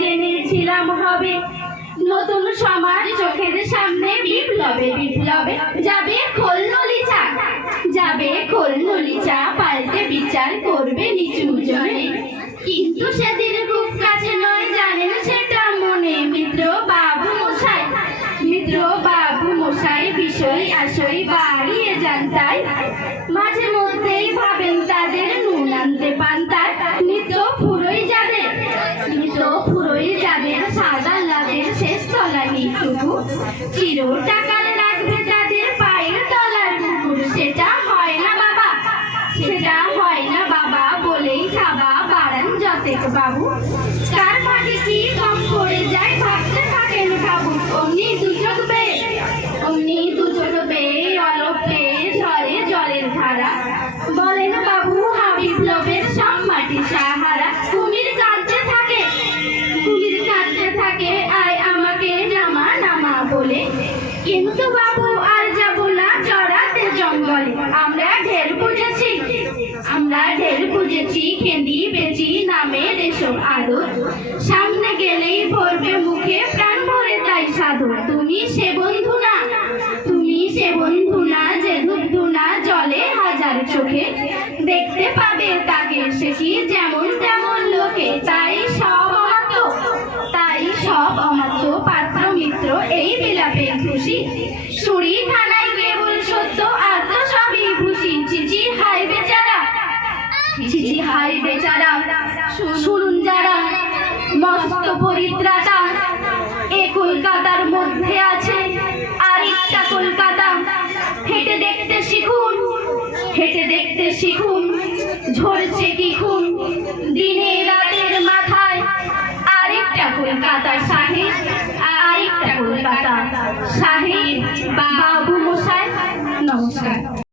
জেনেছিলাম হবে নতুন সমাজ চোখের সামনে, বিপ্লবে বিপ্লবে যাবে খোলনলি চা, যাবে খোলনলি চা, পাল্টে বিচার করবে নিচু জনে। কিন্তু সেদিন খুব কাছে নয়, জানেন সেটা মনে মিত্র বাবু মশাই, মিত্র বাবু মশাই বিষয় আশয় বাড়িয়ে যান তাই। মাঝে মধ্যেই ভাবেন তাদের নুন আনতে পান্তার, নিত্য ফুরোই যাদের, নিত্য ফুরোই যাদের, সাদা লাভের শেষ তলা নিটুকু, চির টাকার রাখবে তাদের পায়ের তলার কুকুর। সেটা হয় না বাবা, সেটা হয় না বাবা, বলেই খাবা বাড়ান যতেক বাবু। কার ভাগে কি কম পড়ে যায় ভাবতে থাকেন বাবু, অমনি দুচোখ বেয়ে, অমনি দুচোখ বেয়ে অলপ পেয়ে ঝরে জলের ধারা। বলেন বাবু হা বিপ্লবের সব মাটি সাহারা। কুমির কাঁদতে থাকে, কুমির কাঁদতে থাকে আয় আমাকে নামা নামা বলে। কিন্তু বাবু আর যাব না চড়াতে জঙ্গলে, আমরা ঢের বুঝেছি, আমরা ঢের বুঝেছি, খেন্দি বেচি নামে এসব আদর। সামনে গেলেই ভরবে মুখে প্রাণ ভরে তাই সাধু। তুমি সে বন্ধু না, তুমি সে বন্ধু না, যে ধুধু না জলে হাজার চোখে। দেখতে পাবে তাকে সে কি যেমন তেমন লোকে, তাই সব অমাত্য, তাই সব অমাত্য পাত্র মিত্র এই বিলাপে খুশি। সুরি থানায় কেবল সত্য আর তো সবই খুশি। চিচি হাই বেচারা, চিচি হাই বেচারা, শুনুন যারা মস্ত পরিত্রাতা। এ কলকাতার মধ্যে আছে আরেকটা কলকাতা, হেঁটে দেখতে শিখুন, হেঁটে দেখতে শিখুন, ঝরছে কি খুন দিনে রাতের মাথায়। আরেকটা কলকাতা সাহেব, আরেকটা কলকাতা সাহেব বাবু মশাই। নমস্কার।